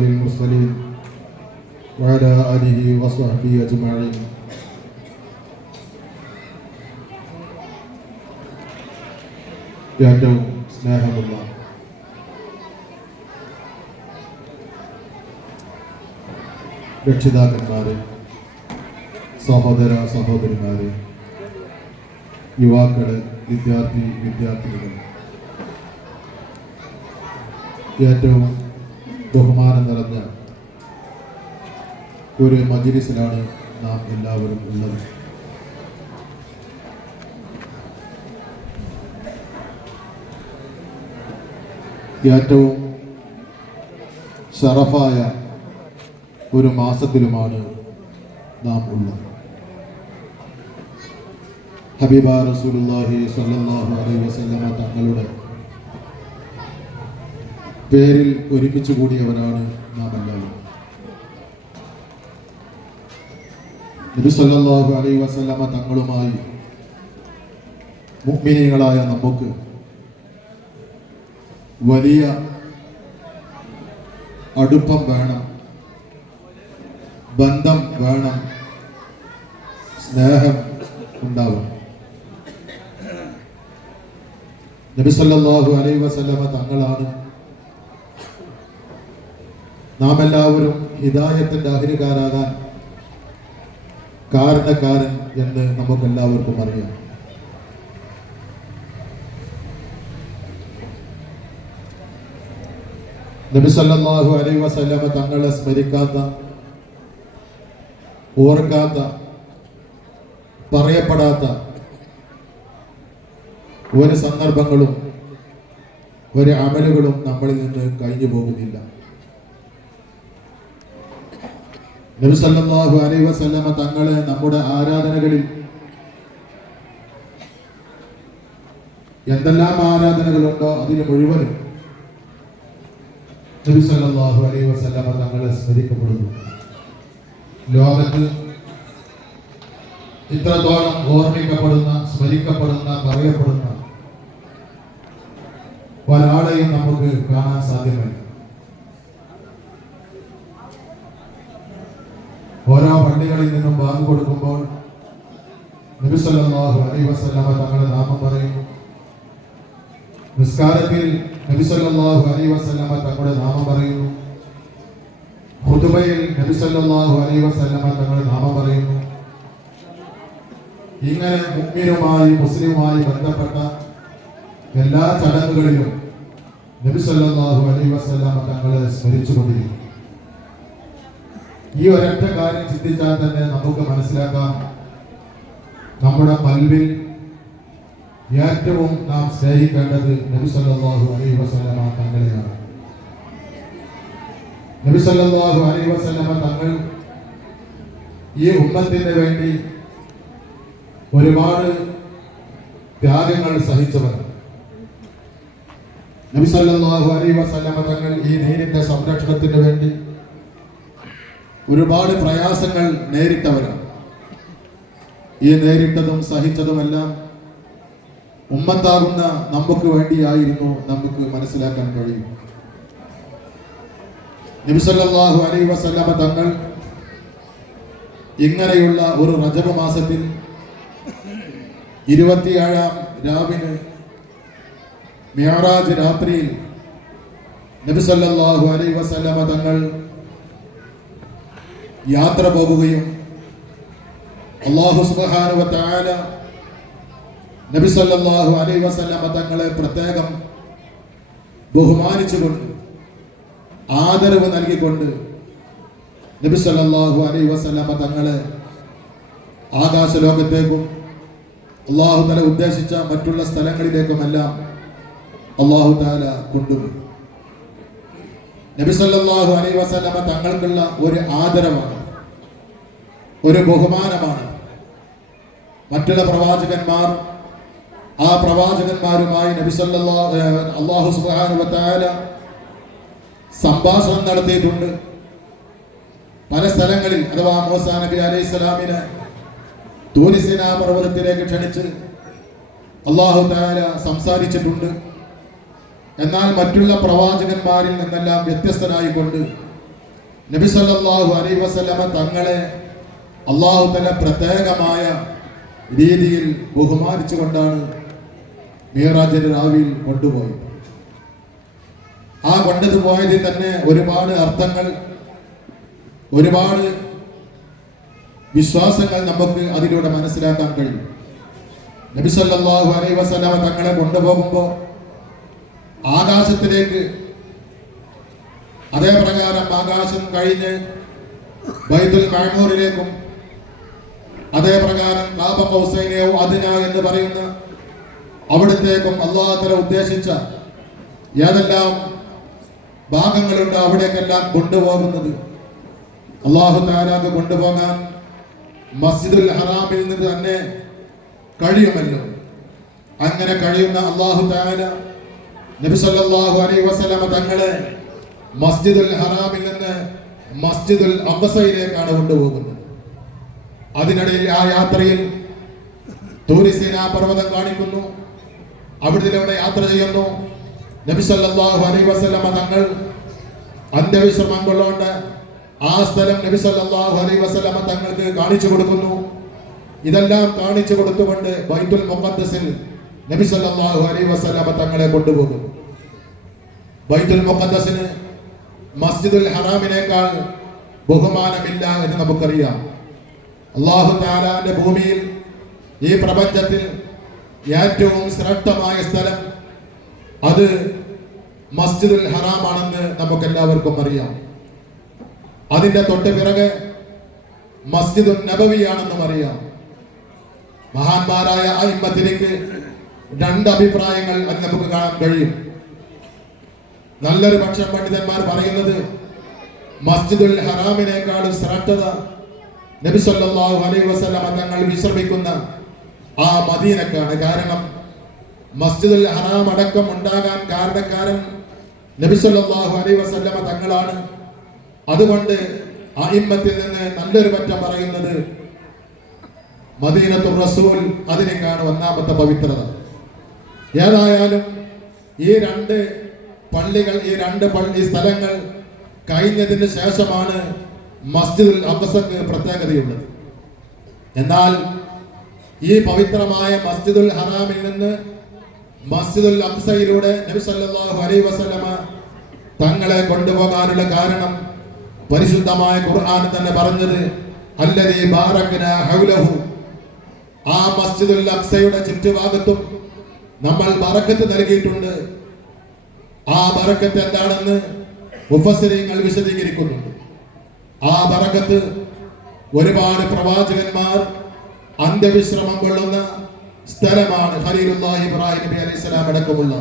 الأنبياء والمرسلين وعلى آله وصحبه أجمعين. ഏറ്റവും സ്നേഹമുള്ള രക്ഷിതാക്കന്മാരെ, സഹോദര സഹോദരിമാരെ, യുവാക്കള്, വിദ്യാർത്ഥിനികൾ, ഏറ്റവും ബഹുമാനം നിറഞ്ഞ ഒരു മജ്‌ലിസിലാണ് നാം എല്ലാവരും ഉള്ളത്. ഏറ്റവും ശറഫായ ഒരു മാസത്തിലുമാണ് നാം ഉള്ളത്. ഹബീബ റസൂലുള്ളാഹി സ്വല്ലല്ലാഹു അലൈഹി വസല്ലമ തങ്ങളുടെ പേരിൽ ഒരുമിച്ച് കൂടിയവരാണ് നാം എല്ലാവരും. നബി സല്ലല്ലാഹു അലൈഹി വസല്ലമ തങ്ങളുമായി മുഅ്മിനീങ്ങളായ നമുക്ക് വലിയ അടുപ്പം വേണം, ബന്ധം വേണം, സ്നേഹം ഉണ്ടാവണം. നബി സല്ലല്ലാഹു അലൈഹി വസല്ലമ തങ്ങളാണ് നാം എല്ലാവരും ഹിദായത്തിന്റെ അഹ്ലുകാരാകാൻ കാരണക്കാരൻ എന്ന് നമുക്കെല്ലാവർക്കും അറിയാം. നബി സല്ലല്ലാഹു അലൈഹി വസല്ലമ തങ്ങളെ സ്മരിക്കാത്ത, ഓർക്കാത്ത, പറയപ്പെടാത്ത ഒരു സന്ദർഭങ്ങളും ഒരു അമലുകളും നമ്മളിൽ നിന്ന് കഴിഞ്ഞു പോകുന്നില്ല. നബി സല്ലല്ലാഹു അലൈഹി വസല്ലമ തങ്ങളെ നമ്മുടെ ആരാധനകളിൽ എന്തെല്ലാം ആരാധനകളുണ്ടോ അതിന് മുഴുവനും നബി സല്ലല്ലാഹു അലൈഹി വസല്ലമ തങ്ങളെ സ്മരിക്കപ്പെടുന്നു. ലോകത്ത് ഇത്രത്തോളം ഓർമ്മിക്കപ്പെടുന്ന, സ്മരിക്കപ്പെടുന്ന, പറയപ്പെടുന്ന ഒരാളെയും നമുക്ക് കാണാൻ സാധ്യമല്ല. ഓരോ പള്ളികളിൽ നിന്നും ബാങ്ക് കൊടുക്കുമ്പോൾ നബി സല്ലല്ലാഹു അലൈഹി വസല്ലമ തങ്ങളുടെ നാമം പറയുന്നു. നിസ്കാരത്തിൽ നബി സല്ലല്ലാഹു അലൈഹി വസല്ലമ തങ്ങളുടെ നാമം പറയുന്നു. ഖുതുബയിൽ നബി സല്ലല്ലാഹു അലൈഹി വസല്ലമ തങ്ങളുടെ നാമം പറയുന്നു. ഇങ്ങനെ മുഅ്മിനുമായി, മുസ്ലിമുമായി ബന്ധപ്പെട്ട എല്ലാ ചടങ്ങുകളിലും നബി സല്ലല്ലാഹു അലൈഹി വസല്ലമ തങ്ങളെ സ്മരിച്ചുകൊണ്ടിരിക്കും. ഈ ഒരൊറ്റ കാര്യം ചിന്തിച്ചാൽ തന്നെ നമുക്ക് മനസ്സിലാക്കാം, നമ്മുടെ കൽബിൽ ഏറ്റവും നാം സ്നേഹിക്കേണ്ടത് നബി സല്ലല്ലാഹു അലൈഹി വസല്ലമ തങ്ങളെയാണ്. നബി സല്ലല്ലാഹു അലൈഹി വസല്ലമ തങ്ങൾ ഈ ഉമ്മത്തിന് വേണ്ടി ഒരുപാട് ത്യാഗങ്ങൾ സഹിച്ചവർ. നബി സല്ലല്ലാഹു അലൈഹി വസല്ലമ തങ്ങൾ ഈ ദീനിന്റെ സംരക്ഷണത്തിന് വേണ്ടി ഒരുപാട് പ്രയാസങ്ങൾ നേരിട്ടവരാണ്. ഈ നേരിട്ടതും സഹിച്ചതുമെല്ലാം ഉമ്മത്താകുന്ന നമുക്ക് വേണ്ടിയായിരുന്നു നമുക്ക് മനസ്സിലാക്കാൻ കഴിയും. നബി സല്ലല്ലാഹു അലൈഹി വസല്ലമ തങ്ങൾ ഇങ്ങനെയുള്ള ഒരു റജബ് മാസത്തിൽ 27-ാം രാവിന് മിഅ്റാജ് രാത്രിയിൽ നബി സല്ലല്ലാഹു അലൈഹി വസല്ലമ തങ്ങൾ യാത്ര പോകുകയും അല്ലാഹു സുബ്ഹാനഹു വ തആല നബി സല്ലല്ലാഹു അലൈഹി വസല്ലമ തങ്ങളെ പ്രത്യേകം ബഹുമാനിച്ചുകൊണ്ട്, ആദരവ് നൽകിക്കൊണ്ട് നബി സല്ലല്ലാഹു അലൈഹി വസല്ലമ തങ്ങളെ ആകാശ ലോകത്തേക്കും അല്ലാഹു തആല ഉദ്ദേശിച്ച മറ്റുള്ള സ്ഥലങ്ങളിലേക്കുമെല്ലാം അല്ലാഹു തആല കൊണ്ടുപോയി. നബി സല്ലല്ലാഹു അലൈഹി വസല്ലമ തങ്ങൾക്കുള്ള ഒരു ആദരവാണ്, ഒരു ബഹുമാനമാണ്. മറ്റുള്ള പ്രവാചകന്മാർ, ആ പ്രവാചകന്മാരുമായി നബി സല്ലല്ലാഹു അല്ലാഹു സുബ്ഹാനഹു വ തആല സംഭാഷണം നടത്തിയിട്ടുണ്ട്. പല സ്ഥലങ്ങളിൽ, അഥവാ മൂസാ നബി അലൈഹിസ്സലാമിനെ തൂർ സീനാ പർവ്വതത്തിലേക്ക് ക്ഷണിച്ച് അല്ലാഹു തആല സംസാരിച്ചിട്ടുണ്ട്. എന്നാൽ മറ്റുള്ള പ്രവാചകന്മാരിൽ നിന്നെല്ലാം വ്യത്യസ്തനായിക്കൊണ്ട് നബി സല്ലല്ലാഹു അലൈഹി വസല്ലമ തങ്ങളെ അല്ലാഹു തആല പ്രത്യേകമായ രീതിയിൽ ബഹുമാനിച്ചുകൊണ്ടാണ് മിഅ്റാജിന്റെ രാവിൽ കൊണ്ടുപോയത്. ആ കൊണ്ടുപോയതിൽ തന്നെ ഒരുപാട് അർത്ഥങ്ങൾ, ഒരുപാട് വിശ്വാസങ്ങൾ നമുക്ക് അതിലൂടെ മനസ്സിലാക്കാൻ കഴിയും. നബി സല്ലല്ലാഹു അലൈഹി വസല്ലമ തങ്ങളെ കൊണ്ടുപോകുമ്പോൾ ആകാശത്തിലേക്ക്, അതേ പ്രകാരം ആകാശം കഴിഞ്ഞ് ബൈത്തുൽ മഅമൂറിലേക്കും, അതേ പ്രകാരം കാബ ഖൗസൈനോ അദ്ന എന്ന് പറയുന്ന അവിടത്തേക്കും അല്ലാഹു തആല ഉദ്ദേശിച്ച ഏതെല്ലാം ഭാഗങ്ങളുണ്ട് അവിടേക്കെല്ലാം കൊണ്ടുപോകുന്നത്. അല്ലാഹു തആലക്ക് കൊണ്ടുപോകാൻ മസ്ജിദുൽ ഹറാമിൽ നിന്ന് തന്നെ കഴിയുമല്ലോ. അങ്ങനെ കഴിയുന്ന അല്ലാഹു തആല നബി സല്ലല്ലാഹു അലൈഹി വസല്ലമ തങ്ങളെ മസ്ജിദുൽ ഹറാമിൽ നിന്ന് മസ്ജിദുൽ അഖ്സയിലേക്കാണ് കൊണ്ടുപോകുന്നത്. അതിനിടയിൽ ആ യാത്രയിൽ തൂരി സീനാ പർവ്വതം കാണിക്കുന്നു. അവിടത്തിലൂടെ യാത്ര ചെയ്യുന്നു. നബി സല്ലല്ലാഹു അലൈഹി വസല്ലമ തങ്ങൾ അന്ത്യവിശ്രമം കൊള്ളേണ്ട ആ സ്ഥലം നബി സല്ലല്ലാഹു അലൈഹി വസല്ലമ തങ്ങൾക്ക് കാണിച്ചു കൊടുക്കുന്നു. ഇതെല്ലാം കാണിച്ചു കൊടുത്തുകൊണ്ട് ബൈത്തുൽ മുഖദ്ദസിൽ നബി സല്ലല്ലാഹു അലൈഹി വസല്ലമ തങ്ങളെ കൊണ്ടുപോകുന്നു. ബൈത്തുൽ മുഖദ്ദസിന് മസ്ജിദുൽ ഹറാമിനേക്കാൾ ബഹുമാനമില്ല എന്ന് നമുക്കറിയാം. അല്ലാഹു തആലാന്റെ ഭൂമിയിൽ, ഈ പ്രപഞ്ചത്തിൽ ഏറ്റവും ശ്രേഷ്ഠമായ സ്ഥലം അത് മസ്ജിദുൽ ഹറാമാണെന്ന് നമുക്കെല്ലാവർക്കും അറിയാം. അതിന്റെ തൊട്ട് പിറകെ മസ്ജിദുൻ നബവിയാണെന്നും അറിയാം. മഹാന്മാരായ അയിമ്മത്തിലേക്ക് രണ്ട് അഭിപ്രായങ്ങൾ അത് നമുക്ക് കാണാൻ കഴിയും. നല്ലൊരു പക്ഷം പണ്ഡിതന്മാർ പറയുന്നത് മസ്ജിദുൽ ഹറാമിനേക്കാളും ശ്രേഷ്ഠത നബി സല്ലല്ലാഹു അലൈഹി വസല്ലമ തങ്ങൾ വിശ്രമിക്കുന്ന ആ മദീനക്കാണ്. കാരണം മസ്ജിദുൽ ഹറാം അടക്കം ഉണ്ടാകാൻ കാരണക്കാരൻ നബി സല്ലല്ലാഹു അലൈഹി വസല്ലമ തങ്ങളാണ്. അതുകൊണ്ട് അയിമ്മത്തിൽ നിന്ന് നല്ലൊരു പറ്റം പറയുന്നത് മദീനത്തുർ റസൂൽ അതിനേക്കാണ് ഒന്നാമത്തെ പവിത്രത. ഏതായാലും ഈ രണ്ട് പള്ളികൾ, ഈ സ്ഥലങ്ങൾ കഴിഞ്ഞതിന് ശേഷമാണ് മസ്ജിദുൽ അഖ്സക്ക് പ്രത്യേകതയുള്ളത്. എന്നാൽ ഈ പവിത്രമായ മസ്ജിദുൽ ഹറാമിൽ നിന്ന് മസ്ജിദുൽ അഖ്സയിലൂടെ നബി സല്ലല്ലാഹു അലൈഹി വസല്ലമ തങ്ങളെ കൊണ്ടുപോകാനുള്ള കാരണം പരിശുദ്ധമായ ഖുർആൻ തന്നെ പറഞ്ഞത് അല്ലദീ ബാറക്നാ ഹൗലഹു, ആ മസ്ജിദുൽ അഖ്സയുടെ ചുറ്റുഭാഗത്തും നമ്മൾ ബറക്കത്ത് നൽകിയിട്ടുണ്ട്. ആ ബറക്കത്ത് എന്താണെന്ന് മുഫസ്സിരീങ്ങൾ വിശദീകരിക്കുന്നുണ്ട്. ആ ബറക്കത്ത് ഒരുപാട് പ്രവാചകന്മാർ അന്ത്യവിശ്രമം കൊള്ളുന്ന സ്ഥലമാണ്. ഖലീലുല്ലാഹി ഇബ്രാഹിം നബി അലൈഹിസ്സലാം അടക്കമുള്ള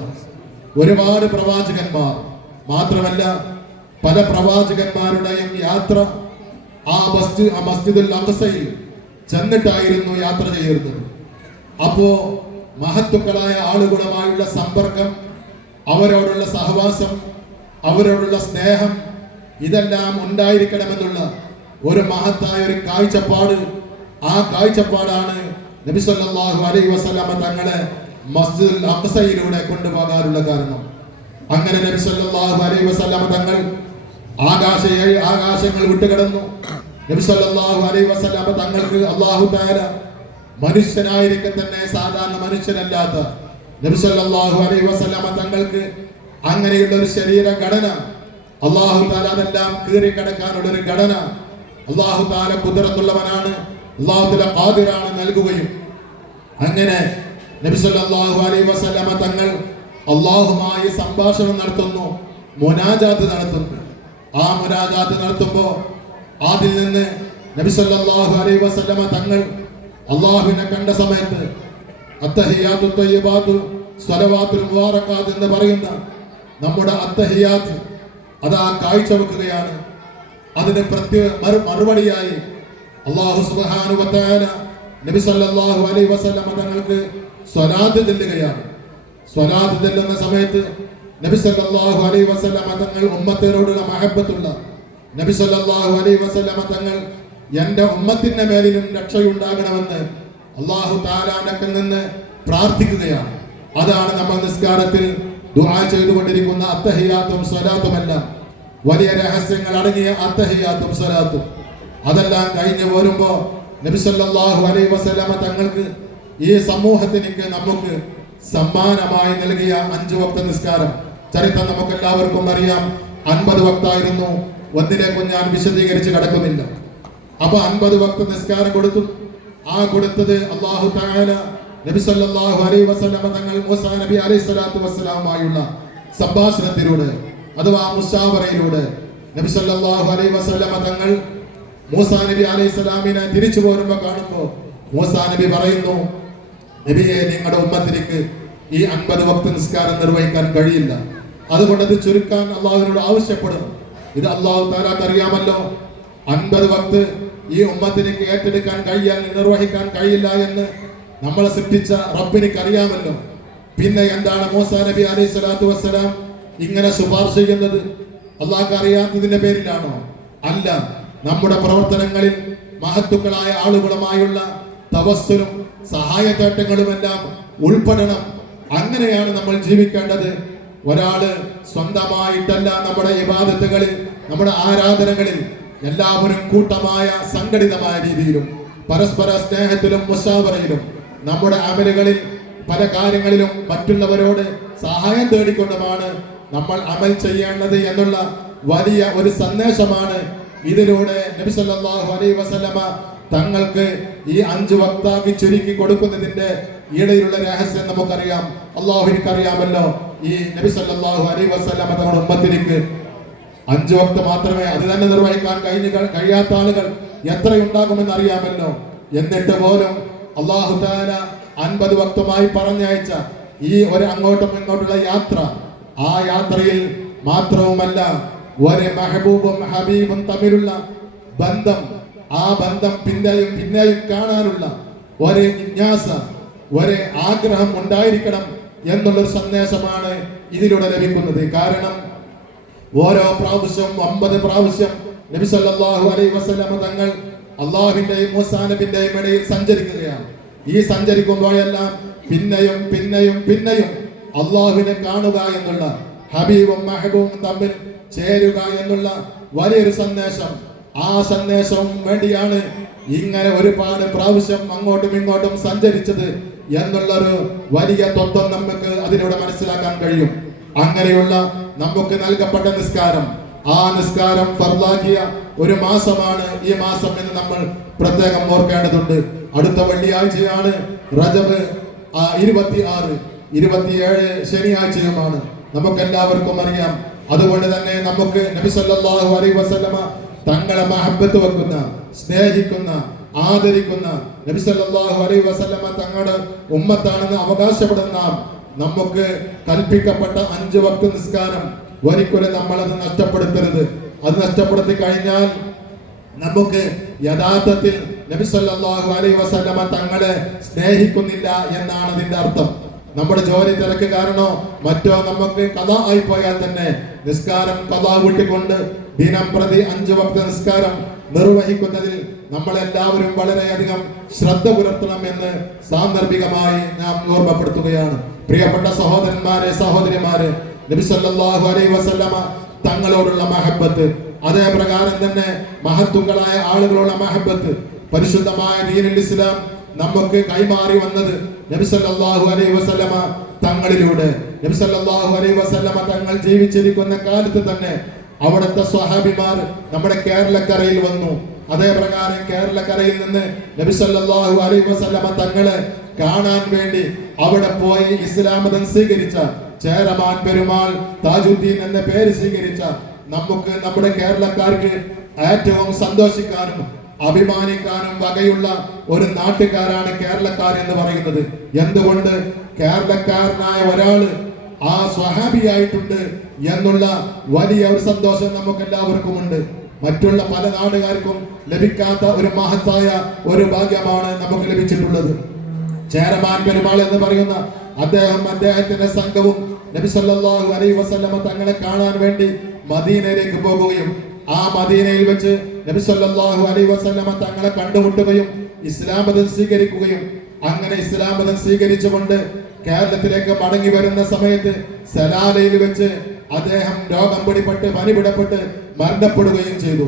ഒരുപാട് പ്രവാചകന്മാർ, മാത്രമല്ല പല പ്രവാചകന്മാരുടെയും യാത്ര ആ മസ്ജിദുൽ അഖ്സയിൽ ചെന്നിട്ടായിരുന്നു യാത്ര ചെയ്യുന്നത്. അപ്പോ മഹത്തുക്കളായ ആളുകളുമായുള്ള സമ്പർക്കം, അവരോടുള്ള സഹവാസം, അവരോടുള്ള സ്നേഹം, ഇതെല്ലാം ഉണ്ടായിരിക്കണമെന്നുള്ള ഒരു മഹത്തായ ഒരു കാഴ്ചപ്പാട്, ആ കാഴ്ചപ്പാടാണ് നബി സല്ലല്ലാഹു അലൈഹി വസല്ലമ തങ്ങളെ മസ്ജിദുൽ അഖ്സയിലൂടെ കൊണ്ടുപോകാനുള്ള കാരണം. അങ്ങനെ നബി സല്ലല്ലാഹു അലൈഹി വസല്ലമ തങ്ങൾ ആകാശങ്ങൾ വിട്ടുകിടന്നു. നബി സല്ലല്ലാഹു അലൈഹി വസല്ലമ തങ്ങൾക്ക് അല്ലാഹു തആല മനുഷ്യനായിരിക്കെ തന്നെ, സാധാരണ മനുഷ്യനല്ലാത്ത നബി സല്ലല്ലാഹു അലൈഹി വസല്ലമ തങ്ങൾക്ക് അങ്ങനെയുള്ള ഒരു ശരീരഘടന അല്ലാഹു തആല അതെല്ലാം കീറിക്കടക്കാനുള്ള ഒരു ഘടന അല്ലാഹു തആല ഖുദ്റത്തുള്ളവനാണ്, അല്ലാഹു തആല ഖാദിറാണ് നൽകുകയും, അങ്ങനെ നബി സല്ലല്ലാഹു അലൈഹി വസല്ലമ തങ്ങൾ അല്ലാഹുമായി സംഭാഷണം നടത്തുന്നു, മുനാജാത്ത് നടത്തുന്നു. ആ മുനാജാത്ത് നടത്തുമ്പോൾ അതിൽ നിന്ന് നബി സല്ലല്ലാഹു അലൈഹി വസല്ലമ തങ്ങൾ അല്ലാഹുവിനെ കണ്ട സമയത്ത് അത്തഹിയാത്തു തയ്യിബാത്തു സ്വലവാത്തുൽ മുബാറകാത്ത് എന്ന് പറയുന്ന നമ്മുടെ അത്തഹിയാത്ത് അതാ കാഴ്ചവെക്കുകയാണ്. അതിന് മറുപടിയായി അല്ലാഹു സുബ്ഹാനഹു വ തആല നബി സല്ലല്ലാഹു അലൈഹി വസല്ലമ തങ്ങൾക്ക് സ്വലാത്ത് ചൊല്ലുകയാണ്. സ്വലാത്ത് ചൊല്ലുന്ന സമയത്ത് നബി സല്ലല്ലാഹു അലൈഹി വസല്ലമ തങ്ങൾ ഉമ്മത്തിനോടുള്ള മഹബ്ബത്തുള്ള നബി സല്ലല്ലാഹു അലൈഹി വസല്ലമ തങ്ങൾ എന്റെ ഉമ്മത്തിന്റെ മേലിലും രക്ഷയുണ്ടാകണമെന്ന് അല്ലാഹു തആലാന്റെ നിന്ന് പ്രാർത്ഥിക്കുകയാണ്. അതാണ് നമ്മൾ നിസ്കാരത്തിൽ ദുആ ചെയ്തുകൊണ്ടിരിക്കുന്ന അത്തഹിയാത്തും സ്വലാത്തുമെല്ലാം. വലിയ രഹസ്യങ്ങൾ അടങ്ങിയ അത്തഹിയാത്തും സ്വലാത്തും അതെല്ലാം കഴിഞ്ഞു പോരുമ്പോ നബി സല്ലല്ലാഹു അലൈഹി വസല്ലമ തങ്ങൾക്ക് ഈ സമൂഹത്തിലേക്ക് നമുക്ക് സമ്മാനമായി നൽകിയ 5 വക്ത നിസ്കാരം ചരിത്രം നമുക്ക് എല്ലാവർക്കും അറിയാം. 50 വക്തായിരുന്നു. ഒന്നിലേക്കും ഞാൻ വിശദീകരിച്ച് കിടക്കുന്നില്ല. അപ്പൊ 50 വക്ത നിസ്കാരം കൊടുത്തു. ആ കൊടുത്തത് അല്ലാഹു തആല നബി സല്ലല്ലാഹു അലൈഹി വസല്ലമ തങ്ങൾ മൂസാ നബി അലൈഹി സ്വലാത്തു വസ്സലാമുമായുള്ള സംഭാഷണത്തിലൂടെ അഥവാ മുശാവറയിലൂടെ നബി സല്ലല്ലാഹു അലൈഹി വസല്ലമ തങ്ങൾ മൂസാ നബി അലൈഹി സ്വലാമിനെ തിരിച്ചു പോരുമ്പോ കാണുമ്പോ മൂസാ നബി പറയുന്നു, നബിയെ, നിങ്ങളുടെ ഉമ്മത്തിലേക്ക് ഈ 50 വക്ത നിസ്കാരം നിർവഹിക്കാൻ കഴിയില്ല. അതുകൊണ്ട് അത് ചുരുക്കാൻ അള്ളാഹുവിനോട് ആവശ്യപ്പെടും. ഇത് അള്ളാഹു തആലക്ക് അറിയാമല്ലോ. 50 വക്ത ഈ ഉമ്മത്തിലേക്ക് ഏറ്റെടുക്കാൻ നിർവഹിക്കാൻ കഴിയില്ല എന്ന് നമ്മളെ സൃഷ്ടിച്ച റബ്ബിനിക്ക് അറിയാമല്ലോ. പിന്നെ എന്താണ് മൂസാ നബി അലൈഹി സ്വലാത്തു വസ്സലാം ഇങ്ങനെ ശുപാർശ ചെയ്യുന്നത്? അള്ളാഹ്ക്ക് അറിയാത്തതിന്റെ പേരിലാണോ? അല്ല. നമ്മുടെ പ്രവർത്തനങ്ങളിൽ മഹത്തുക്കളായ ആളുകളുമായുള്ള തവസ്സുലും സഹായതേട്ടങ്ങളുമെല്ലാം ഉൾപ്പെടണം. അങ്ങനെയാണ് നമ്മൾ ജീവിക്കേണ്ടത്. ഒരാള് സ്വന്തമായിട്ടല്ല നമ്മുടെ ഇബാദത്തുകളിൽ, നമ്മുടെ ആരാധനകളിൽ എല്ലാവരും കൂട്ടമായ സംഘടിതമായ രീതിയിലും പരസ്പര സ്നേഹത്തിലും മുശാവറയിലും നമ്മുടെ അമലുകളിൽ പല കാര്യങ്ങളിലും മറ്റുള്ളവരോട് സഹായം തേടിക്കൊണ്ടുമാണ് നമ്മൾ അമൽ ചെയ്യേണ്ടത് എന്നുള്ള വലിയ ഒരു സന്ദേശമാണ് ഇതിലൂടെ നബി സല്ലല്ലാഹു അലൈഹി വസല്ലമ തങ്ങൾക്ക് ഈ 5 വക്താക്കി ചുരുക്കി കൊടുക്കുന്നതിന്റെ ഇടയിലുള്ള രഹസ്യം നമുക്കറിയാം. അള്ളാഹുവിനക്ക് അറിയാമല്ലോ. ഈ നബി സല്ലല്ലാഹു അലൈഹി വസല്ലമ തങ്ങളുടെ ഉമ്മത്തിലേക്ക് 5 വക്ത മാത്രമേ അത് തന്നെ നിർവഹിക്കാൻ കഴിയാത്ത ആളുകൾ എത്രയുണ്ടാകുമെന്ന് അറിയാമല്ലോ. എന്നിട്ട് പോലും അല്ലാഹു തആല 50 വക്തമായി പറഞ്ഞയച്ച ഈ ഒരു അങ്ങോട്ടും ഇങ്ങോട്ടുള്ള യാത്ര, ആ യാത്രയിൽ മാത്രവുമല്ല ഒരു മെഹബൂബും ഹബീബും തമ്മിലുള്ള ബന്ധം, ആ ബന്ധം പിന്നെയും പിന്നെയും കാണാനുള്ള ഒരു ജിജ്ഞാസ, ഒരു ആഗ്രഹം ഉണ്ടായിരിക്കണം എന്നുള്ളൊരു സന്ദേശമാണ് ഇതിലൂടെ ലഭിക്കുന്നത്. കാരണം ഓരോ പ്രാവശ്യം 50 പ്രാവശ്യം നബി സല്ലല്ലാഹു അലൈഹി വസല്ലമ തങ്ങൾ അള്ളാഹുവിന്റെയും മൂസാ നബിയുടെയും ഇടയിൽ സഞ്ചരിക്കുകയാണ്. ഈ സഞ്ചരിക്കുമ്പോഴെല്ലാം പിന്നെയും പിന്നെയും പിന്നെയും അള്ളാഹുവിനെ കാണുക എന്നുള്ള, ഹബീബും മെഹബൂബും തമ്മിൽ ചേരുക എന്നുള്ള വലിയൊരു സന്ദേശം, ആ സന്ദേശവും വേണ്ടിയാണ് ഇങ്ങനെ ഒരുപാട് പ്രാവശ്യം അങ്ങോട്ടും ഇങ്ങോട്ടും സഞ്ചരിച്ചത് എന്നുള്ളൊരു വലിയ തത്വം നമുക്ക് അതിലൂടെ മനസ്സിലാക്കാൻ കഴിയും. അങ്ങനെയുള്ള നമുക്ക് നൽകപ്പെട്ട നിസ്കാരം, ആ നിസ്കാരം ഫർളാക്കിയ ഒരു മാസമാണ് ഈ മാസം എന്ന് നമ്മൾ പ്രത്യേകം ഓർക്കേണ്ടതുണ്ട്. അടുത്ത വെള്ളിയാഴ്ചയാണ് റജബ് 26, 27 ശനിയാഴ്ചയുമാണ്. നമുക്കെല്ലാവർക്കും അറിയാം. അതുകൊണ്ട് തന്നെ നമുക്ക് നബി സല്ലല്ലാഹു അലൈഹി വസല്ലമ തങ്ങളെ മഹബ്ബത്ത് വെക്കുന്ന, സ്നേഹിക്കുന്ന, ആദരിക്കുന്ന, നബി സല്ലല്ലാഹു അലൈഹി വസല്ലമ തങ്ങളുടെ ഉമ്മത്താണെന്ന് അവകാശപ്പെടുന്ന നമുക്ക് കൽപ്പിക്കപ്പെട്ട 5 വക്ത നിസ്കാരം ഒരിക്കലും നമ്മളത് നഷ്ടപ്പെടുത്തരുത്. അത് നഷ്ടപ്പെടുത്തി കഴിഞ്ഞാൽ നമുക്ക് യഥാർത്ഥത്തിൽ നബി സല്ലല്ലാഹു അലൈഹി വസല്ലമ തങ്ങളെ സ്നേഹിക്കുന്നില്ല എന്നാണ് അതിന്റെ അർത്ഥം. നമ്മുടെ ജോലി തിരക്ക് കാരണോ മറ്റോ നമുക്ക് ഖളാ ആയി പോയാൽ തന്നെ നിസ്കാരം ഖളാ കൂട്ടിക്കൊണ്ട് ദിനം പ്രതി 5 വക്ത നിസ്കാരം നിർവഹിക്കുന്നതിൽ നമ്മളെല്ലാവരും വളരെയധികം ശ്രദ്ധ പുലർത്തണം എന്ന് സാന്ദർഭികമായി നാം ഓർമ്മപ്പെടുത്തുകയാണ്. പ്രിയപ്പെട്ട സഹോദരന്മാരെ, സഹോദരിമാരെ, നബി സല്ലല്ലാഹു അലൈഹി വസല്ലമ തങ്ങളോടുള്ള മഹബ്ബത്ത്, അതേ പ്രകാരം തന്നെ മഹത്തുക്കളായ ആളുകളുള്ള മഹബ്ബത്ത്, പരിശുദ്ധമായ ദീനുൽ ഇസ്ലാം നമുക്ക് കൈമാറി വന്നത് നബി സല്ലല്ലാഹു അലൈഹി വസല്ലമ തങ്ങളിലൂടെ. നബി സല്ലല്ലാഹു അലൈഹി വസല്ലമ തങ്ങൾ ജീവിച്ചിരിക്കുന്ന കാലത്ത് തന്നെ അവിടുത്തെ സ്വഹാബിമാർ നമ്മുടെ കേരളക്കരയിൽ വന്നു. അതേ പ്രകാരം കേരളക്കരയിൽ നിന്ന് നബി സല്ലല്ലാഹു അലൈഹി വസല്ലമ തങ്ങളെ കാണാൻ വേണ്ടി അവിടെ പോയി ഇസ്ലാം മതം സ്വീകരിച്ച ചേരമാൻ പെരുമാൾ താജുദ്ദീൻ എന്ന പേര് സ്വീകരിച്ച നമുക്ക്, നമ്മുടെ കേരളക്കാർക്ക് ഏറ്റവും സന്തോഷിക്കാനും അഭിമാനിക്കാനും വകയുള്ള ഒരു നാട്ടുകാരാണ് കേരളക്കാർ എന്ന് പറയുന്നത്. എന്തുകൊണ്ട്? കേരളക്കാരനായ ഒരാള് ആ സ്വഹാബിയായിട്ടുണ്ട് എന്നുള്ള വലിയ ഒരു സന്തോഷം നമുക്ക് എല്ലാവർക്കും ഉണ്ട്. മറ്റുള്ള പല നാടുകാർക്കും ലഭിക്കാത്ത ഒരു മഹത്തായ ഒരു ഭാഗ്യമാണ് നമുക്ക് ലഭിച്ചിട്ടുള്ളത്. ചേരമാൻ പെരുമാൾ എന്ന് പറയുന്ന അദ്ദേഹത്തിന്റെ സംഘവും നബി സല്ലല്ലാഹു അലൈഹി വസല്ലമ തങ്ങളെ കാണാൻ വേണ്ടി മദീനയിലേക്ക് പോകുകയും ആ മദീനയിൽ വെച്ച് നബി സല്ലല്ലാഹു അലൈഹി വസല്ലമ തങ്ങളെ കണ്ടുമുട്ടുകയും ഇസ്ലാം മതം സ്വീകരിക്കുകയും അങ്ങനെ ഇസ്ലാം മതം സ്വീകരിച്ചുകൊണ്ട് കേരളത്തിലേക്ക് മടങ്ങി വരുന്ന സമയത്ത് സലാലയിൽ വെച്ച് അദ്ദേഹം രോഗം പിടിപെട്ട് പനി പിടപ്പെട്ട് മരണപ്പെടുകയും ചെയ്തു.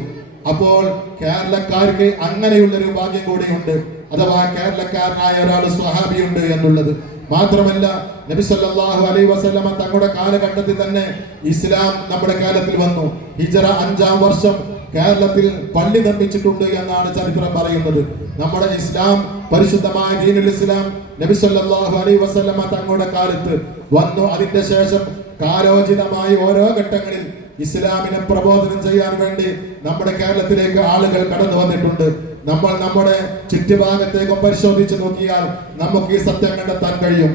അപ്പോൾ കേരളക്കാർക്ക് അങ്ങനെയുള്ളൊരു ഭാഗ്യം കൂടിയുണ്ട്, അഥവാ കേരളക്കാരനായ ഒരാൾ സ്വഹാബിയുണ്ട് എന്നുള്ളത്. മാത്രമല്ല നബി സല്ലല്ലാഹു അലൈഹി വസല്ലമ തങ്ങളുടെ കാലഘട്ടത്തിൽ തന്നെ ഇസ്ലാം നമ്മുടെ കേരളത്തിൽ വന്നു. ഹിജറ 5-ാം വർഷം കേരളത്തിൽ പള്ളി നിർമ്മിച്ചിട്ടുണ്ട് എന്നാണ് ചരിത്രം പറയുന്നത്. നമ്മുടെ ഇസ്ലാം, പരിശുദ്ധമായ ദീനുൽ ഇസ്ലാം നബി സല്ലല്ലാഹു അലൈഹി വസല്ലമ തങ്ങളുടെ കാലത്ത് വന്നു. അതിന്റെ ശേഷം കാലോചിതമായി ഓരോ ഘട്ടങ്ങളിൽ ഇസ്ലാമിനെ പ്രബോധനം ചെയ്യാൻ വേണ്ടി നമ്മുടെ കേരളത്തിലേക്ക് ആളുകൾ കടന്നു വന്നിട്ടുണ്ട്. നമ്മൾ നമ്മുടെ ചുറ്റുഭാഗത്തേക്ക് പരിശോധിച്ച് നോക്കിയാൽ നമുക്ക് ഈ സത്യം കണ്ടെത്താൻ കഴിയും.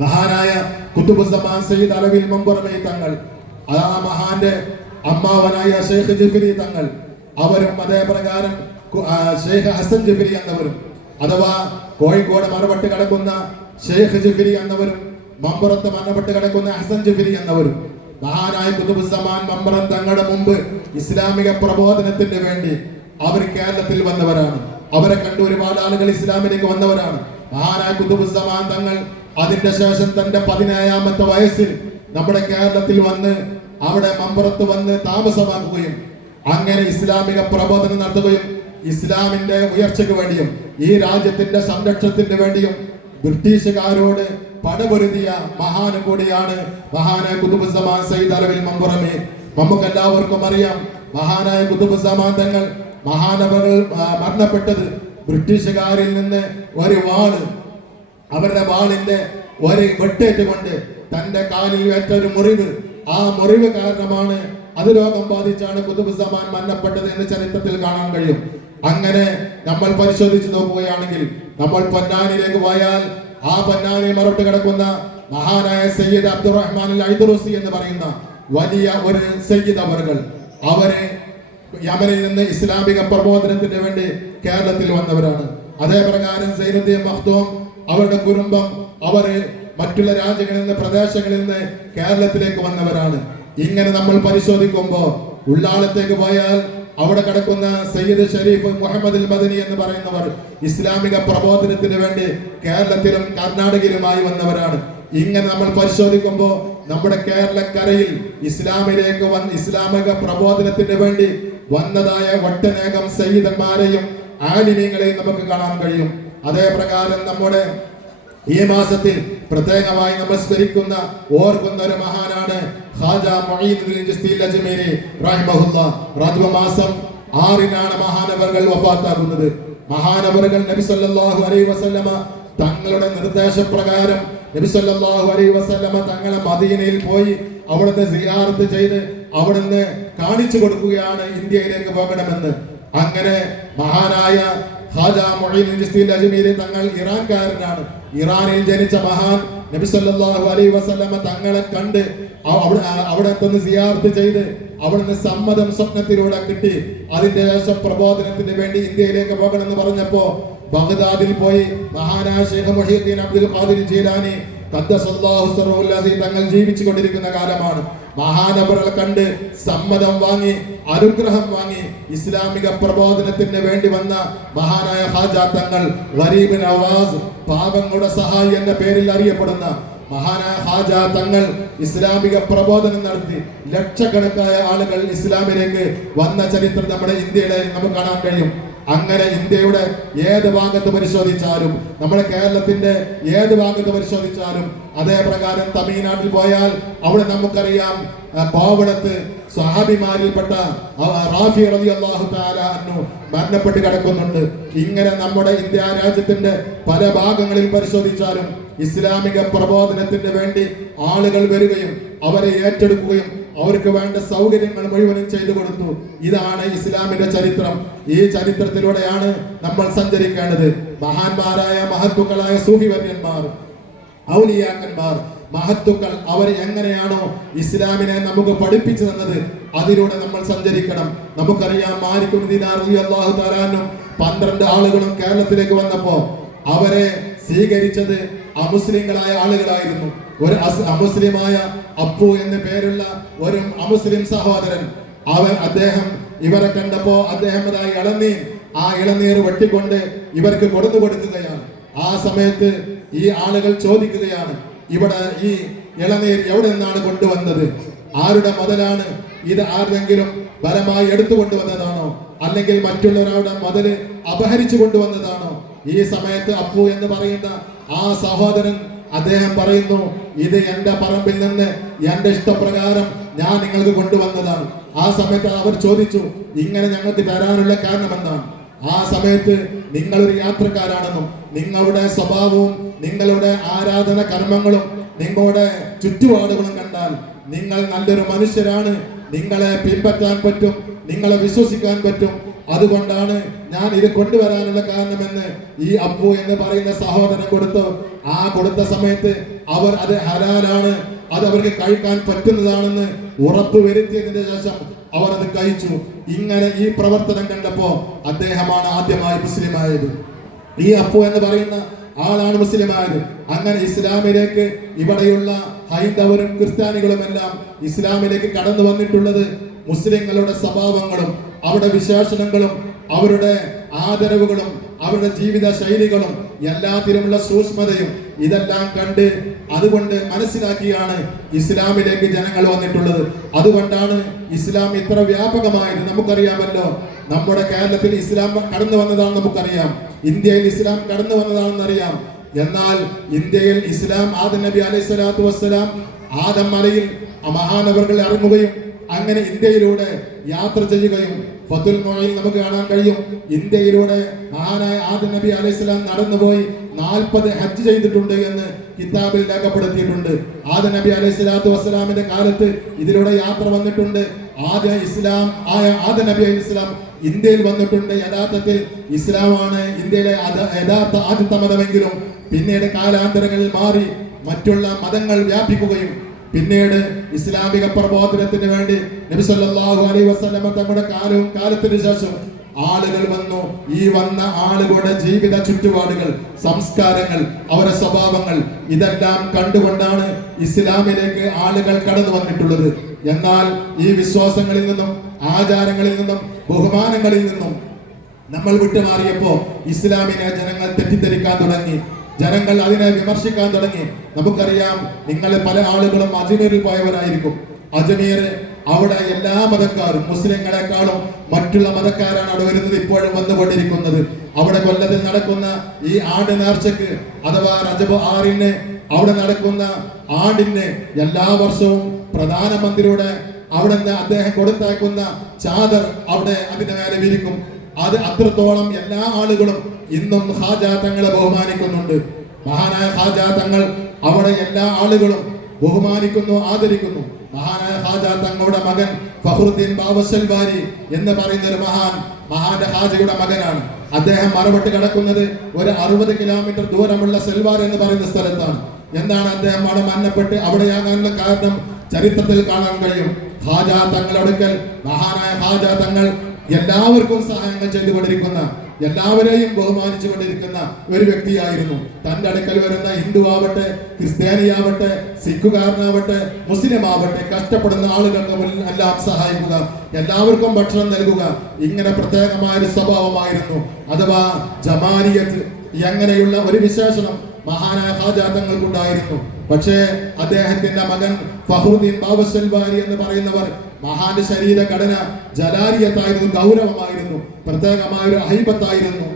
മഹാനായ ഖുതുബുസ്സമാൻ സയ്യിദ് അലവിൽ മമ്പുറമി തങ്ങൾ, ആ മഹാന്റെ അമ്മാവനായ ഷെയ്ഖ് ജിഫ്രി തങ്ങൾ, അവരും അതേ പ്രകാരം ഷെയ്ഖ് ഹസൻ ജിഫ്രി എന്നവരും, അഥവാ കോഴിക്കോട് മറപട്ട് കിടക്കുന്ന ഷെയ്ഖ് ജിഫ്രി എന്നവരും മമ്പുറത്ത് മരണപ്പെട്ട് കിടക്കുന്ന ഹസൻ ജിഫ്രി എന്നവരും മഹാനായ ഖുതുബുസ്സമാൻ മമ്പുറം തങ്ങളുടെ മുമ്പ് ഇസ്ലാമിക പ്രബോധനത്തിന് വേണ്ടി അവർ കേരളത്തിൽ വന്നവരാണ്. അവരെ കണ്ട് ഒരുപാട് ആളുകൾ ഇസ്ലാമിലേക്ക് വന്നവരാണ്. മഹാനായ ഖുതുബുസ്സമാൻ തങ്ങൾ അതിന്റെ ശേഷം തന്റെ 17-ാമത്തെ വയസ്സിൽ നമ്മുടെ കേരളത്തിൽ വന്ന് അവിടെ മമ്പുറത്ത് വന്ന് താമസമാക്കുകയും അങ്ങനെ ഇസ്ലാമിക പ്രബോധനം നടത്തുകയും ഇസ്ലാമിന്റെ ഉയർച്ചയ്ക്ക് വേണ്ടിയും ഈ രാജ്യത്തിന്റെ സംരക്ഷണത്തിന് വേണ്ടിയും ബ്രിട്ടീഷുകാരോട് പടപൊരുതിയ മഹാനും കൂടിയാണ് മഹാനായ ഖുതുബുസ്സമാൻ സയ്യിദ് അലവിൽ മമ്പുറമി. നമുക്ക് എല്ലാവർക്കും അറിയാം, മഹാനായ ഖുതുബുസ്സമാൻ തങ്ങൾ മഹാനവകൾ മരണപ്പെട്ടത് ബ്രിട്ടീഷുകാരിൽ നിന്ന് ഒരു വാള്, അവരുടെ വാളിന്റെ ഒരു വെട്ടേറ്റുകൊണ്ട് തന്റെ കാലിൽ ഏറ്റൊരു മുറിവ്, ആ മുറിവ് കാരണമാണ് അത് രോഗം ബാധിച്ചാണ് ഖുതുബുസ്സമാൻ മരണപ്പെട്ടത് എന്ന് ചരിത്രത്തിൽ കാണാൻ കഴിയും. അങ്ങനെ നമ്മൾ പരിശോധിച്ച് നോക്കുകയാണെങ്കിൽ നമ്മൾ പൊന്നാനിയിലേക്ക് പോയാൽ ആ പൊന്നാനി മറട്ട് കിടക്കുന്ന മഹാനായ സയ്യിദ് അബ്ദുറഹ്മാൻ അൽ ഐദറുസി എന്ന് പറയുന്ന വലിയ ഒരു സയ്യിദ് അവര് യമനിൽ നിന്ന് ഇസ്ലാമിക പ്രബോധനത്തിന് വേണ്ടി കേരളത്തിൽ വന്നവരാണ്. അതേ പ്രകാരം സൈനുദ്ദീൻ മഖ്ദൂം, അവരുടെ കുടുംബം, അവര് മറ്റുള്ള രാജ്യങ്ങളിൽ നിന്ന് പ്രദേശങ്ങളിൽ നിന്ന് കേരളത്തിലേക്ക് വന്നവരാണ്. ഇങ്ങനെ നമ്മൾ പരിശോധിക്കുമ്പോൾ ഉള്ളാളത്തേക്ക് പോയാൽ അവിടെ കിടക്കുന്ന സയ്യിദ് ഷരീഫ് മുഹമ്മദ് അൽ മദനി എന്ന് പറയുന്നവർ ഇസ്ലാമിക പ്രബോധനത്തിന് വേണ്ടി കേരളത്തിലും കർണാടകയിലുമായി വന്നവരാണ്. ഇങ്ങനെ നമ്മൾ പരിശോധിക്കുമ്പോൾ നമ്മുടെ കേരളക്കരയിൽ ഇസ്ലാമിലേക്ക് വന്ന് ഇസ്ലാമിക പ്രബോധനത്തിന് വേണ്ടി വന്നതായ ഒട്ടനേകം സയ്യിദന്മാരെയും ആലിമീങ്ങളെയും നമുക്ക് കാണാൻ കഴിയും. അതേ പ്രകാരം നമ്മുടെ ഈ മാസത്തിൽ പ്രത്യേകമായി നമ്മൾ സ്മരിക്കുന്ന ഓർക്കുന്ന ഒരു മഹാനാണ് ഖാജ മുഈനുദ്ദീൻ ചിശ്തി അജ്മീരി റഹിമഹുല്ലാഹ്. റജബ് മാസം 6-നാണ് മഹാനവറുകൾ വഫാത്താകുന്നത്. മഹാനവറുകൾ നബി സല്ലല്ലാഹു അലൈഹി വസല്ലമ തങ്ങളുടെ നിർദ്ദേശപ്രകാരം നബി സല്ലല്ലാഹു അലൈഹി വസല്ലമ തങ്ങളെ മദീനയിൽ പോയി അവിടുന്ന് സിയാറത്ത് ചെയ്ത് അവിടുന്ന് കാണിച്ചു കൊടുക്കുകയാണ് ഇന്ത്യയിലേക്ക് പോകണമെന്ന്. അങ്ങനെ മഹാനായ ഖാജ മുഈനുദ്ദീൻ ചിശ്തി അജ്മീരി തങ്ങൾ ഇറാൻകാരനാണ്. ഇറാനിൽ ജനിച്ച മഹാൻ നബി സല്ലല്ലാഹു അലൈഹി വസല്ലമ തങ്ങളെ കണ്ട് അവിടെ നിന്ന് സിയാറത്ത് ചെയ്ത് അവിടുന്ന് സമ്മതം സ്വപ്നത്തിലൂടെ കിട്ടി. അതിന്റെ ശേഷം പ്രബോധനത്തിന് വേണ്ടി ഇന്ത്യയിലേക്ക് പോകണമെന്ന് പറഞ്ഞപ്പോ ബഗ്ദാദിൽ പോയി മഹാനായ ശൈഖ് മുഹീദ്ദീൻ അബ്ദുൽ ഖാദിർ ജീലാനി ഖദ്ദസല്ലാഹു സിർറഹുൽ അസീസ് തങ്ങൾ ജീവിച്ചു കൊണ്ടിരിക്കുന്ന കാലമാണ്. മഹാനവറുകളെ കണ്ട് സമ്മതം വാങ്ങി, അനുഗ്രഹം വാങ്ങി ഇസ്ലാമിക പ്രബോധനത്തിന് വേണ്ടി വന്ന മഹാനായ ഖാജ തങ്ങൾ, ഗരീബ് നവാസ്, പാവങ്ങളുടെ സഹായി എന്ന പേരിൽ അറിയപ്പെടുന്ന മഹാനായ ഖാജ തങ്ങൾ ഇസ്ലാമിക പ്രബോധനം നടത്തി ലക്ഷക്കണക്കായ ആളുകൾ ഇസ്ലാമിലേക്ക് വന്ന ചരിത്രം നമ്മുടെ ഇന്ത്യയുടെ നമുക്ക് കാണാൻ കഴിയും. അങ്ങനെ ഇന്ത്യയുടെ ഏത് ഭാഗത്ത് പരിശോധിച്ചാലും, നമ്മുടെ കേരളത്തിന്റെ ഏത് ഭാഗത്ത് പരിശോധിച്ചാലും, അതേ പ്രകാരം തമിഴ്നാട്ടിൽ പോയാൽ അവിടെ നമുക്കറിയാം കോവളത്ത് സ്വഹാബിമാരിൽപ്പെട്ട റാഫി റളിയല്ലാഹു തആല അൻഹു മരണപ്പെട്ട് കിടക്കുന്നുണ്ട്. ഇങ്ങനെ നമ്മുടെ ഇന്ത്യ രാജ്യത്തിന്റെ പല ഭാഗങ്ങളിൽ പരിശോധിച്ചാലും ഇസ്ലാമിക പ്രബോധനത്തിന് വേണ്ടി ആളുകൾ വരികയും അവരെ ഏറ്റെടുക്കുകയും അവർക്ക് വേണ്ട സൗകര്യങ്ങൾ മുഴുവനും ചെയ്തു കൊടുത്തു. ഇതാണ് ഇസ്ലാമിന്റെ ചരിത്രം. ഈ ചരിത്രത്തിലൂടെയാണ് നമ്മൾ സഞ്ചരിക്കേണ്ടത്. മഹാന്മാരായ മഹത്തുക്കളായ സൂഫി വര്യന്മാർ, ഔലിയാക്കന്മാർ, മഹത്തുക്കൾ അവർ എങ്ങനെയാണോ ഇസ്ലാമിനെ നമുക്ക് പഠിപ്പിച്ചു തന്നത് അതിലൂടെ നമ്മൾ സഞ്ചരിക്കണം. നമുക്കറിയാം മാലിക് ഇബ്നു ദീനാർ റളിയല്ലാഹു തആല അൻഹു 12 ആളുകളും കേരളത്തിലേക്ക് വന്നപ്പോ അവരെ സ്വീകരിച്ചത് അമുസ്ലിങ്ങളായ ആളുകളായിരുന്നു. ഒരു അമുസ്ലിമായ അപ്പു എന്ന് പേരുള്ള ഒരു അമുസ്ലിം സഹോദരൻ, അദ്ദേഹം ഇവരെ കണ്ടപ്പോ അദ്ദേഹം ആ ഇളനീർ വെട്ടിക്കൊണ്ട് ഇവർക്ക് കൊടുക്കുകയാണ്. ആ സമയത്ത് ഈ ആളുകൾ ചോദിക്കുകയാണ്, ഇവിടെ ഈ ഇളനീർ എവിടെ നിന്നാണ് കൊണ്ടുവന്നത്? ആരുടെ മുതലാണ് ഇത്? ആരെങ്കിലും ബലമായി എടുത്തുകൊണ്ടുവന്നതാണോ, അല്ലെങ്കിൽ മറ്റുള്ളവരുടെ മുതല് അപഹരിച്ചു കൊണ്ടുവന്നതാണോ? ഈ സമയത്ത് അപ്പു എന്ന് പറയുന്ന ആ സഹോദരൻ അദ്ദേഹം പറയുന്നു, ഇത് എന്റെ പറമ്പിൽ നിന്ന് എന്റെ ഇഷ്ടപ്രകാരം ഞാൻ നിങ്ങൾക്ക് കൊണ്ടുവന്നതാണ്. ആ സമയത്ത് അവർ ചോദിച്ചു, ഇങ്ങനെ ഞങ്ങൾക്ക് തരാനുള്ള കാരണം എന്താണ്? ആ സമയത്ത് നിങ്ങളൊരു യാത്രക്കാരാണെന്നും നിങ്ങളുടെ സ്വഭാവവും നിങ്ങളുടെ ആരാധന കർമ്മങ്ങളും നിങ്ങളുടെ ചുറ്റുപാടുകളും കണ്ടാൽ നിങ്ങൾ നല്ലൊരു മനുഷ്യരാണ്, നിങ്ങളെ പിൻപറ്റാൻ പറ്റും, നിങ്ങളെ വിശ്വസിക്കാൻ പറ്റും, അതുകൊണ്ടാണ് ഞാൻ ഇത് കൊണ്ടുവരാനുള്ള കാരണമെന്ന് ഈ അപ്പു എന്ന് പറയുന്ന സഹോദരൻ കൊടുത്തു. ആ കൊടുത്ത സമയത്ത് അവർ അത് ഹലാലാണ്, അത് അവർക്ക് കഴിക്കാൻ പറ്റുന്നതാണെന്ന് ഉറപ്പ് വരുത്തിയതിന് ശേഷം അവർ അത് കഴിച്ചു. ഇങ്ങനെ ഈ പ്രവർത്തനം കണ്ടപ്പോ അദ്ദേഹമാണ് ആദ്യമായി മുസ്ലിമായത്. ഈ അപ്പു എന്ന് പറയുന്ന ആളാണ് മുസ്ലിമായത്. അങ്ങനെ ഇസ്ലാമിലേക്ക് ഇവിടെയുള്ള ഹൈന്ദവരും ക്രിസ്ത്യാനികളും എല്ലാം ഇസ്ലാമിലേക്ക് കടന്നു വന്നിട്ടുള്ളത് മുസ്ലിങ്ങളുടെ സ്വഭാവങ്ങളും അവരുടെ വിശേഷണങ്ങളും അവരുടെ ആദരവുകളും അവരുടെ ജീവിത ശൈലികളും എല്ലാത്തിലുമുള്ള സൂക്ഷ്മതയും ഇതെല്ലാം കണ്ട് അതുകൊണ്ട് മനസ്സിലാക്കിയാണ് ഇസ്ലാമിലേക്ക് ജനങ്ങൾ വന്നിട്ടുള്ളത്. അതുകൊണ്ടാണ് ഇസ്ലാം ഇത്ര വ്യാപകമായത്. നമുക്കറിയാമല്ലോ, നമ്മുടെ കേരളത്തിൽ ഇസ്ലാം കടന്നു വന്നതാണെന്ന് നമുക്കറിയാം, ഇന്ത്യയിൽ ഇസ്ലാം കടന്നു വന്നതാണെന്ന് അറിയാം. എന്നാൽ ഇന്ത്യയിൽ ഇസ്ലാം ആദം നബി അലൈഹി സ്വലാത്തു വസ്സലാം ആദം മലയിൽ മഹാനവറുകൾ ഇറങ്ങുകയും അങ്ങനെ ഇന്ത്യയിലൂടെ യാത്ര ചെയ്യുകയും ഫതുൽ മുഈൻ നമുക്ക് കാണാൻ കഴിയും. ഇന്ത്യയിലൂടെ മഹാനായ ആദം നബി അലൈഹി സ്വലാം നടന്നുപോയി 40 ഹജ്ജ് ചെയ്തിട്ടുണ്ട് എന്ന് കിതാബിൽ രേഖപ്പെടുത്തിയിട്ടുണ്ട്. ആദം നബി അലൈഹി സ്വലാത്തു വസ്സലാമിന്റെ കാലത്ത് ഇതിലൂടെ യാത്ര വന്നിട്ടുണ്ട്. ആദ്യ ഇസ്ലാം ആയ ആദം നബി അലൈഹി സ്വലാം ഇന്ത്യയിൽ വന്നിട്ടുണ്ട്. യഥാർത്ഥത്തിൽ ഇസ്ലാമാണ് ഇന്ത്യയിലെ യഥാർത്ഥ ആദ്യത്തെ മതമെങ്കിലും പിന്നീട് കാലാന്തരങ്ങളിൽ മാറി മറ്റുള്ള മതങ്ങൾ വ്യാപിക്കുകയും പിന്നീട് ഇസ്ലാമിക പ്രബോധനത്തിന് വേണ്ടി നബി സല്ലല്ലാഹു അലൈഹി വസല്ലം തങ്ങളുടെ കാലത്തിന് ശേഷം ആളുകൾ വന്നു. ഈ വന്ന ആളുകളുടെ ജീവിത ചുറ്റുപാടുകൾ, സംസ്കാരങ്ങൾ, അവരുടെ സ്വഭാവങ്ങൾ ഇതെല്ലാം കണ്ടുകൊണ്ടാണ് ഇസ്ലാമിലേക്ക് ആളുകൾ കടന്നു വന്നിട്ടുള്ളത്. എന്നാൽ ഈ വിശ്വാസങ്ങളിൽ നിന്നും ആചാരങ്ങളിൽ നിന്നും ബഹുമാനങ്ങളിൽ നിന്നും നമ്മൾ വിട്ടുമാറിയപ്പോ ഇസ്ലാമിനെ ജനങ്ങൾ തെറ്റിദ്ധരിക്കാൻ തുടങ്ങി, ജനങ്ങൾ അതിനെ വിമർശിക്കാൻ തുടങ്ങി. നമുക്കറിയാം, നിങ്ങൾ പല ആളുകളും അജ്മീറിൽ പോയവരായിരിക്കും. അജ്മീർ അവിടെ എല്ലാ മതക്കാരും മുസ്ലിങ്ങളെക്കാളും മറ്റുള്ള മതക്കാരാണ് അവിടെ വരുന്നത്, ഇപ്പോഴും വന്നുകൊണ്ടിരിക്കുന്നത്. അവിടെ കൊല്ലത്തിൽ നടക്കുന്ന ഈ ആണ്ട് നേർച്ചക്ക് അഥവാ റജബ് 6-ന് അവിടെ നടക്കുന്ന ആണ്ടിന് എല്ലാ വർഷവും പ്രധാനമന്ത്രിയുടെ അവിടെ നിന്ന് അദ്ദേഹം കൊടുത്തയക്കുന്ന ചാദർ അവിടെ അതിന്റെ മേലെ വിരിക്കും. അത് അത്രത്തോളം എല്ലാ ആളുകളും ഇന്നും ഖാജാ തങ്ങളെ ബഹുമാനിക്കുന്നുണ്ട്. മഹാനായ ഖാജാ തങ്ങൾ അവിടെ എല്ലാ ആളുകളും ബഹുമാനിക്കുന്നു, ആദരിക്കുന്നു. മഹാനായ ഖാജാ തങ്ങളുടെ മകൻ ഫഖ്റുദ്ദീൻ ബാവസൽവാരി എന്ന് പറയുന്ന ഒരു മഹാന്റെ ഖാജയുടെ മകനാണ്. അദ്ദേഹം മറവിട്ട് കിടക്കുന്നത് ഒരു 60 കിലോമീറ്റർ ദൂരമുള്ള സെൽവാർ എന്ന് പറയുന്ന സ്ഥലത്താണ്. എന്താണ് അദ്ദേഹം അവിടെ മരണപ്പെട്ട് അവിടെയാകാനുള്ള കാരണം ചരിത്രത്തിൽ കാണാൻ കഴിയും. ഖാജാ തങ്ങളടുക്കൽ മഹാനായ ഖാജാ തങ്ങൾ എല്ലാവർക്കും സഹായങ്ങൾ ചെയ്തുകൊണ്ടിരിക്കുന്ന, എല്ലാവരെയും ബഹുമാനിച്ചു കൊണ്ടിരിക്കുന്ന ഒരു വ്യക്തിയായിരുന്നു. തന്റെ അടുക്കൽ വരുന്ന ഹിന്ദു ആവട്ടെ, ക്രിസ്ത്യാനിയാവട്ടെ, സിഖുകാരനാവട്ടെ, മുസ്ലിം ആവട്ടെ, കഷ്ടപ്പെടുന്ന ആളുകൾക്ക് എല്ലാം സഹായിക്കുക, എല്ലാവർക്കും ഭക്ഷണം നൽകുക, ഇങ്ങനെ പ്രത്യേകമായ ഒരു സ്വഭാവമായിരുന്നു. അഥവാ ജമാലിയത്ത് അങ്ങനെയുള്ള ഒരു വിശേഷണം മഹാനായ ഖാജാ തങ്ങൾക്കുണ്ടായിരുന്നു. പക്ഷേ അദ്ദേഹത്തിന്റെ മകൻ ഫഖ്റുദ്ദീൻ ബാവസൽവാരി എന്ന് പറയുന്നവർ മഹാന്റെ ശരീരഘടന ജലാലിയത്തായിരുന്നു, ഗൗരവമായിരുന്നു, പ്രത്യേകമായ ഒരു ഹൈബത്തായിരുന്നു.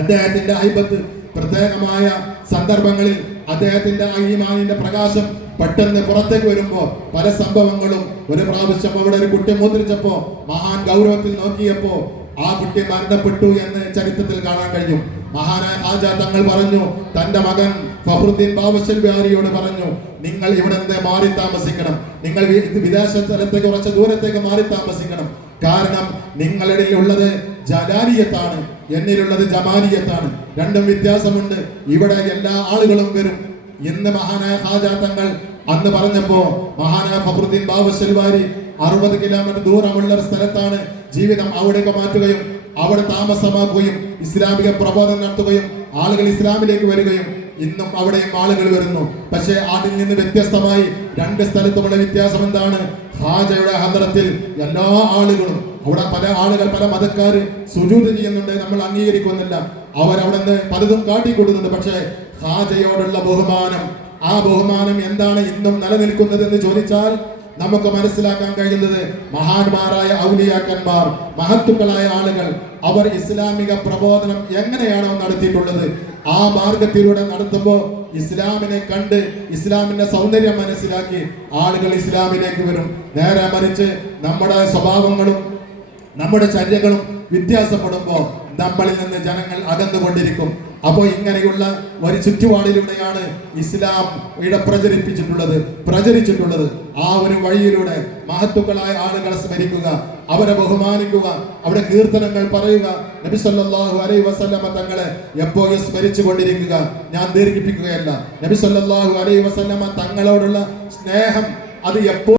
അദ്ദേഹത്തിന്റെ ഹൈബത്ത് പ്രത്യേകമായ സന്ദർഭങ്ങളിൽ അദ്ദേഹത്തിന്റെ ഈമാനിന്റെ പ്രകാശം പെട്ടെന്ന് പുറത്തേക്ക് വരുമ്പോ പല സംഭവങ്ങളും, ഒരു പ്രാവശ്യം അവിടെ ഒരു കുട്ടി മുദ്രിച്ചപ്പോ മഹാൻ ഗൗരവത്തിൽ നോക്കിയപ്പോ ആ കുട്ടി മരണപ്പെട്ടു എന്ന് ചരിത്രത്തിൽ കാണാൻ കഴിയും. മഹാനായ ഖാജാ തങ്ങൾ പറഞ്ഞു, തന്റെ മകൻ ഫഖ്റുദ്ദീൻ ബാവസൽവാരിയോട് പറഞ്ഞു, നിങ്ങൾ ഇവിടെ നിന്ന് മാറി താമസിക്കണം, നിങ്ങൾ വിദേശ സ്ഥലത്തേക്ക് കുറച്ച് ദൂരത്തേക്ക് മാറി താമസിക്കണം. കാരണം നിങ്ങളുടെ ഉള്ളത് ജലാലിയത്താണ്, എന്നിലുള്ളത് ജമാലിയത്താണ്, രണ്ടും വ്യത്യാസമുണ്ട്. ഇവിടെ എല്ലാ ആളുകളും വരും. ഇന്ന് മഹാനായ ഖാജാ തങ്ങൾ അന്ന് പറഞ്ഞപ്പോ മഹാനായ ഫഖ്റുദ്ദീൻ ബാവസൽവാരി 60 കിലോമീറ്റർ ദൂരമുള്ള ഒരു സ്ഥലത്താണ് ജീവിതം അവിടേക്ക് മാറ്റുകയും അവിടെ താമസമാക്കുകയും ഇസ്ലാമിക പ്രബോധനം നടത്തുകയും ആളുകൾ ഇസ്ലാമിലേക്ക് വരികയും ഇന്നും അവിടെയും ആളുകൾ വരുന്നു. പക്ഷേ അതിൽ നിന്ന് വ്യത്യസ്തമായി രണ്ട് സ്ഥലത്തുമുള്ള വ്യത്യാസം എന്താണ്? ഖാജയുടെ ഹദ്റത്തിൽ എല്ലാ ആളുകളും, അവിടെ പല ആളുകൾ, പല മതക്കാര് സുജൂദ് ചെയ്യുന്നുണ്ട്, നമ്മൾ അംഗീകരിക്കുന്നില്ല, അവരവിടെ നിന്ന് പലതും കാട്ടിക്കൊടുക്കുന്നുണ്ട്. പക്ഷേ ഖാജയോടുള്ള ബഹുമാനം, ആ ബഹുമാനം എന്താണ് ഇന്നും നിലനിൽക്കുന്നത് എന്ന് ചോദിച്ചാൽ നമുക്ക് മനസ്സിലാക്കാൻ കഴിയുന്നത് മഹാന്മാരായ ഔലിയാക്കന്മാർ, മഹത്തുക്കളായ ആളുകൾ അവർ ഇസ്ലാമിക പ്രബോധനം എങ്ങനെയാണോ നടത്തിയിട്ടുള്ളത് ആ മാർഗത്തിലൂടെ നടത്തുമ്പോൾ ഇസ്ലാമിനെ കണ്ട് ഇസ്ലാമിന്റെ സൗന്ദര്യം മനസ്സിലാക്കി ആളുകൾ ഇസ്ലാമിലേക്ക് വരും. നേരെ മറിച്ച് നമ്മുടെ സ്വഭാവങ്ങളും നമ്മുടെ ചര്യകളും വ്യത്യാസപ്പെടുമ്പോൾ നമ്മളിൽ നിന്ന് ജനങ്ങൾ അകന്നുകൊണ്ടിരിക്കും. അപ്പോൾ ഇങ്ങനെയുള്ള ഒരു ചുറ്റുപാടിലൂടെയാണ് ഇസ്ലാം ഇവിടെ പ്രചരിച്ചിട്ടുള്ളത്. ആ ഒരു വഴിയിലൂടെ മഹത്തുക്കളായ ആളുകളെ സ്മരിക്കുക, അവരെ ബഹുമാനിക്കുക, അവിടെ കീർത്തനങ്ങൾ പറയുക, നബി സല്ലല്ലാഹു അലൈഹി വസല്ലമ തങ്ങളെ എപ്പോഴും സ്മരിച്ചു കൊണ്ടിരിക്കുക. ഞാൻ ദീർഘിപ്പിക്കുകയല്ല. നബി സല്ലല്ലാഹു അലൈഹി വസല്ലമ തങ്ങളോടുള്ള സ്നേഹം അത് എപ്പോൾ